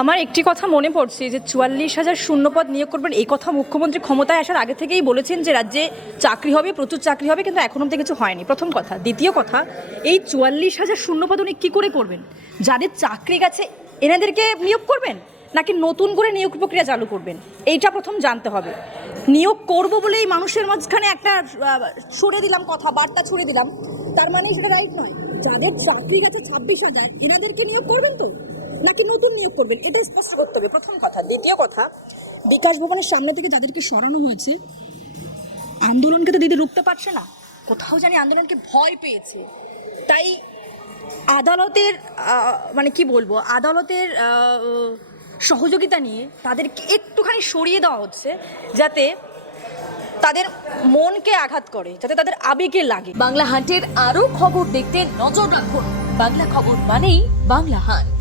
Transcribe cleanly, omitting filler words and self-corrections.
আমার একটি কথা মনে পড়ছে যে ৪৪,০০০ শূন্যপদ নিয়োগ করবেন, এই কথা মুখ্যমন্ত্রী ক্ষমতায় আসার আগে থেকেই বলেছেন যে রাজ্যে চাকরি হবে, প্রচুর চাকরি হবে, কিন্তু এখন অব্দি কিছু হয়নি। প্রথম কথা। দ্বিতীয় কথা, এই ৪৪,০০০ শূন্যপদ উনি কী করে করবেন? যাদের চাকরি গেছে এনাদেরকে নিয়োগ করবেন নাকি নতুন করে নিয়োগ প্রক্রিয়া চালু করবেন, এইটা প্রথম জানতে হবে। নিয়োগ করব বলেই মানুষের মাঝখানে একটা ছুড়ে দিলাম, কথাবার্তা ছুড়ে দিলাম, তার মানে সেটা রাইট নয়। যাদের চাকরি গেছে ২৬,০০০, এনাদেরকে নিয়োগ করবেন তো নাকি নতুন নিয়োগ করবেন, এটা স্পষ্ট করতে হবে, প্রথম কথা। দ্বিতীয় কথা, বিকাশ ভবনের সামনে থেকে যাদেরকে সরানো হয়েছে, আন্দোলনকে তো দিদি রুখতে পারছে না, কোথাও জানি আন্দোলনকে ভয় পেয়েছে। তাই আদালতের মানে কি বলবো, আদালতের সহযোগিতা নিয়ে তাদেরকে একটুখানি সরিয়ে দেওয়া হচ্ছে, যাতে তাদের মনকে আঘাত করে, যাতে তাদের আবেগে লাগে। বাংলা হান্টের আরও খবর দেখতে নজর রাখুন। বাংলা খবর মানেই বাংলা হান্ট।